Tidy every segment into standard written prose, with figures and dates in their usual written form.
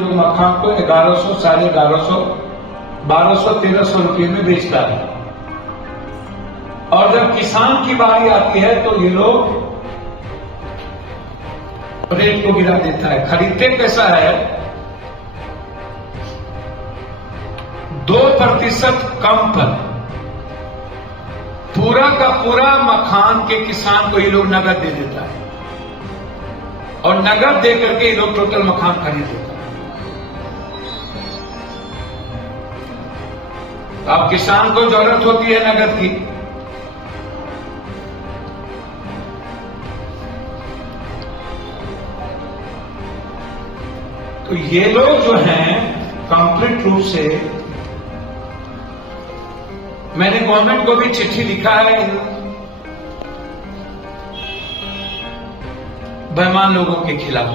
Kilo मखान को 1100, 1150, 1200, 1300 रुपये में बेचता है। और जब किसान की बारी आती है तो ये लोग रेट को गिरा देता है। खरीदते कैसा है, 2% कम पर पूरा का पूरा मखान के किसान को ये लोग नगद दे देता है, और नगद दे करके ये लोग टोटल मखान खरीद लेता है। अब किसान को जरूरत होती है नगद की, तो ये लोग जो हैं कंप्लीट रूप से, मैंने गवर्नमेंट को भी चिट्ठी लिखा है इन बेईमान लोगों के खिलाफ।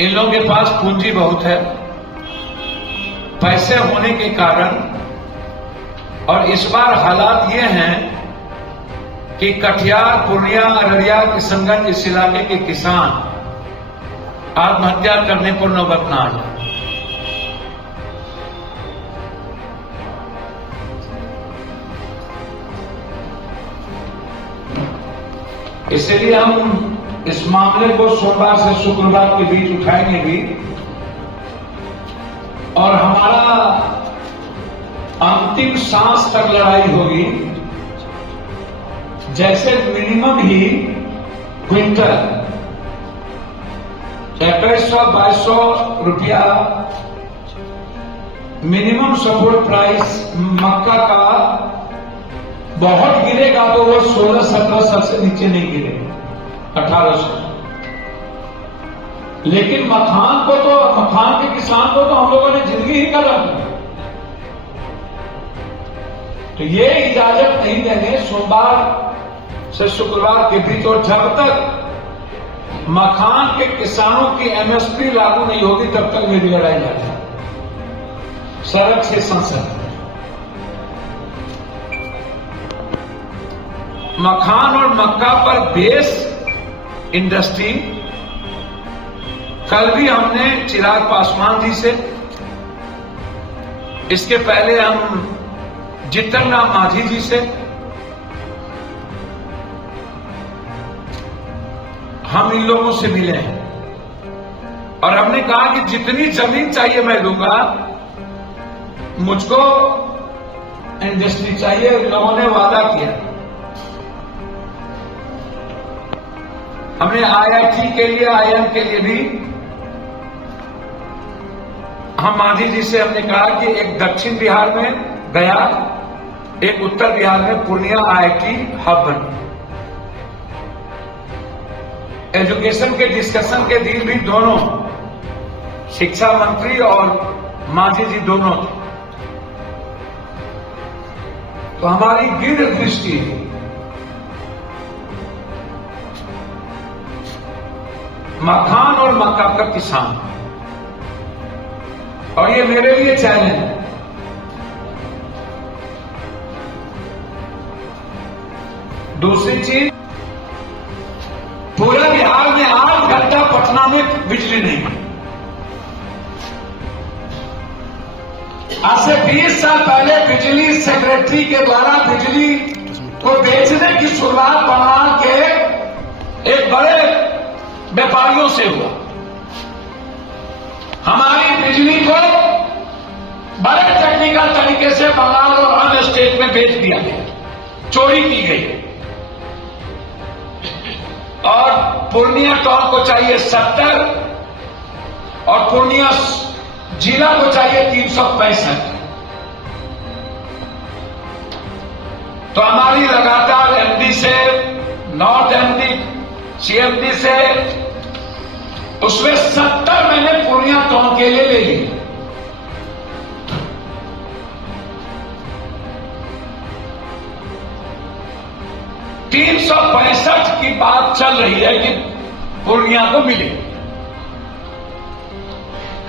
इन लोगों के पास पूंजी बहुत है, पैसे होने के कारण, और इस बार हालात ये हैं कि कटिहार, पूर्णिया, अररिया, किशनगंज इस इलाके के किसान आत्महत्या करने पर नौबत न आ जाए। इसलिए हम इस मामले को सोमवार से शुक्रवार के बीच उठाएंगे भी, और हमारा अंतिम सांस तक लड़ाई होगी। जैसे मिनिमम ही क्विंटल 2100-2200 रुपया मिनिमम सपोर्ट प्राइस मक्का का बहुत गिरेगा तो वो 16-1700 से नीचे नहीं गिरेगा, 1800। लेकिन मखान को तो, मखान के किसान को तो हम लोगों ने जिंदगी ही कर रखी, तो ये इजाजत नहीं देंगे सोमवार से शुक्रवार के बीच। और जब तक मखान के किसानों की एमएसपी लागू नहीं होगी तब तक मेरी लड़ाई जारी है, सड़क से संसद। मखान और मक्का पर बेस इंडस्ट्री, कल भी हमने चिराग पासवान जी से, इसके पहले हम जितन राम मांझी जी से, हम इन लोगों से मिले हैं, और हमने कहा कि जितनी जमीन चाहिए मैं लूंगा, मुझको इंडस्ट्री चाहिए। इन लोगों ने वादा किया। हमने आईआईटी के लिए, आईआईएम के लिए भी हम मांझी जी से हमने कहा कि एक दक्षिण बिहार में गया, एक उत्तर बिहार में पूर्णिया आईआईटी हब बने। एजुकेशन के डिस्कशन के दिन भी दोनों, शिक्षा मंत्री और मांझी जी दोनों थे। तो हमारी दृढ़ दृष्टि, मखान और मक्का का किसान, और ये मेरे लिए चैलेंज है। दूसरी चीज, पूरे बिहार में 8 घंटा पटना में बिजली नहीं। आज से 20 साल पहले बिजली सेक्रेटरी के द्वारा बिजली को बेचने की शुरुआत बना के एक बड़े व्यापारियों से हुआ। हमारी बिजली को बड़े टेक्निकल तरीके से बंगाल और अन्य स्टेट में बेच दिया गया, चोरी की गई। और पूर्णिया टाउन को चाहिए 70 और पूर्णिया जिला को चाहिए 365। तो हमारी लगातार एमडी से, नॉर्थ एमडी, सीएमडी से, उसमें 70 मैंने पूर्णिया टाउन के लिए ले ली। ₹365 की बात चल रही है कि पूर्णिया को मिले।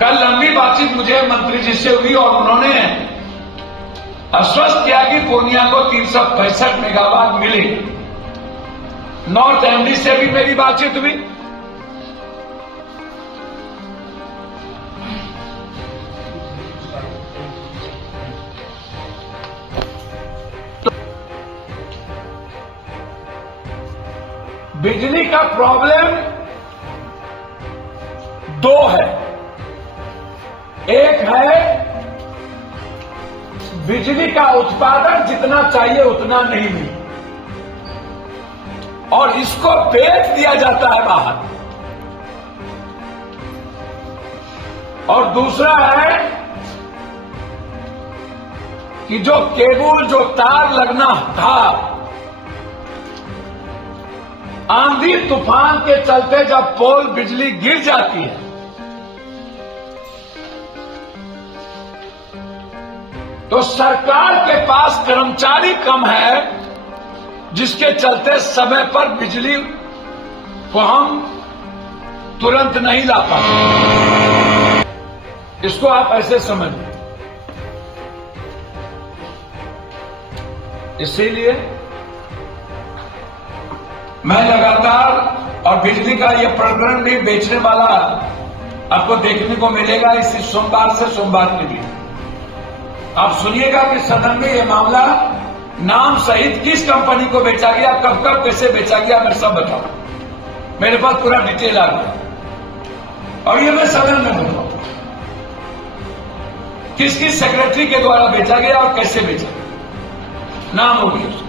कल लंबी बातचीत मुझे मंत्री जी से हुई और उन्होंने आश्वस्त किया कि पूर्णिया को 365 मेगावाट मिले। नॉर्थ एमडी से भी मेरी बातचीत हुई बिजली का प्रॉब्लम दो है। एक है बिजली का उत्पादन जितना चाहिए उतना नहीं मिला और इसको बेच दिया जाता है बाहर। और दूसरा है कि जो केबल जो तार लगना था, आंधी तूफान के चलते जब पोल बिजली गिर जाती है तो सरकार के पास कर्मचारी कम है, जिसके चलते समय पर बिजली को हम तुरंत नहीं ला पाते। इसको आप ऐसे समझिए। इसीलिए मैं लगातार, और बिजली का यह प्रकरण भी बेचने वाला आपको देखने को मिलेगा इसी सोमवार से सोमवार के लिए। आप सुनिएगा कि सदन में यह मामला नाम सहित किस कंपनी को बेचा गया, कब कब कैसे बेचा गया, मैं सब बताऊं। मेरे पास पूरा डिटेल आ गया और ये मैं सदन में बताऊं किस किस सेक्रेटरी के द्वारा बेचा गया और कैसे बेचा गया, नाम हो गया।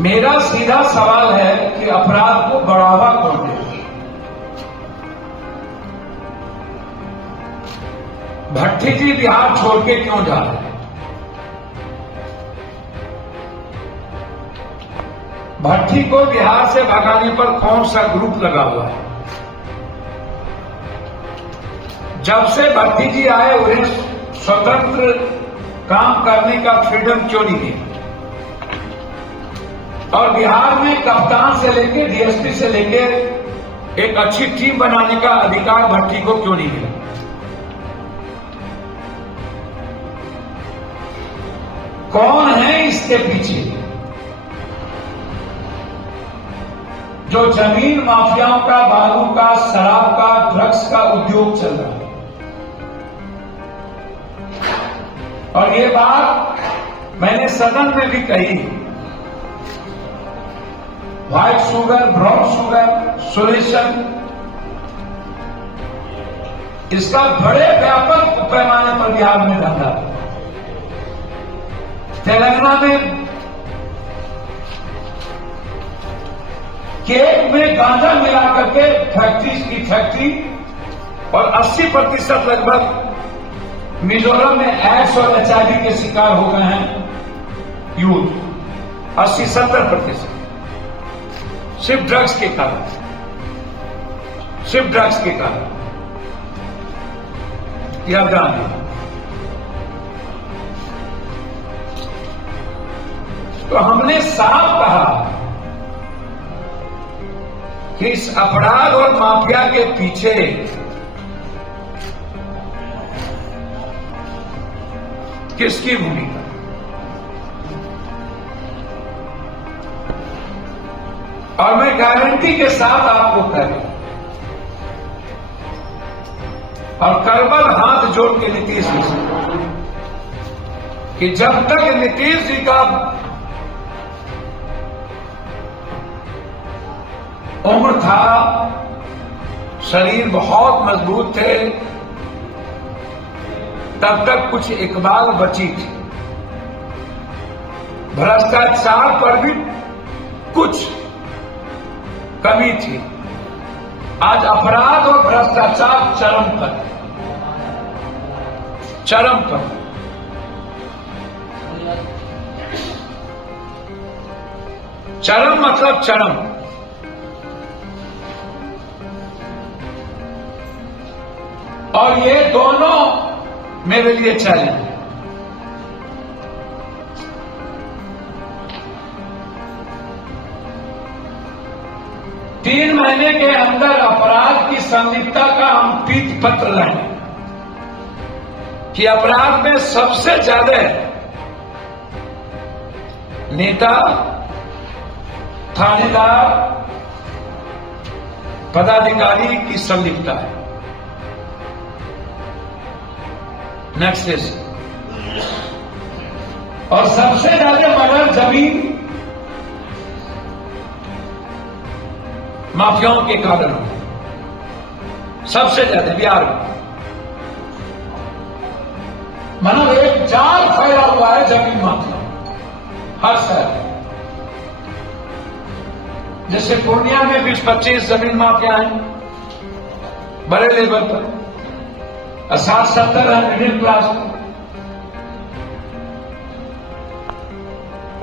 मेरा सीधा सवाल है कि अपराध को बढ़ावा कौन देगा? भट्टी जी बिहार छोड़ के क्यों जा रहे हैं? भट्टी को बिहार से भगाने पर कौन सा ग्रुप लगा हुआ है? जब से भट्टी जी आए उन्हें स्वतंत्र काम करने का फ्रीडम क्यों नहीं दिया? और बिहार में कप्तान से लेकर डीएसपी से लेकर एक अच्छी टीम बनाने का अधिकार भट्टी को क्यों नहीं मिला? कौन है इसके पीछे? जो जमीन माफियाओं का, बालू का, शराब का, ड्रग्स का उद्योग चल रहा है। और ये बात मैंने सदन में भी कही। White sugar, brown sugar, solution, इसका बड़े व्यापक पैमाने पर बिहार में धंधा है। तेलंगाना में केक में गांजा मिला करके फैक्ट्री और 80% लगभग मिजोरम में एड्स और HIV के शिकार हो गए हैं यूथ। 80-70% सिर्फ ड्रग्स के कारण, सिर्फ ड्रग्स के कारण। यह जानिए। तो हमने साफ कहा कि इस अपराध और माफिया के पीछे किसकी भूमिका? और मैं गारंटी के साथ आपको कह रहा हूं और करबल हाथ जोड़ के नीतीश जी से कि जब तक नीतीश जी का उम्र था, शरीर बहुत मजबूत थे, तब तक कुछ इकबाल बची थी। भ्रष्टाचार पर भी कुछ कमी थी। आज अपराध और भ्रष्टाचार चरम पर, चरम पर। चरम मतलब चरम। और ये दोनों मेरे लिए चैलेंज है। 3 महीने के अंदर अपराध की संलिप्तता का हम पीत पत्र लाए कि अपराध में सबसे ज्यादा नेता, थानेदार, पदाधिकारी की संलिप्तता है। नेक्स्ट और सबसे ज्यादा मर्डर जमीन माफियाओं के कारण हो, सबसे ज्यादा बिहार में। मतलब एक जाल फैला हुआ है जमीन माफिया हर शहर में। जैसे पूर्णिया में 20-25 जमीन माफिया हैं बड़े लेवल पर, 60-70 है मिडिल क्लास में।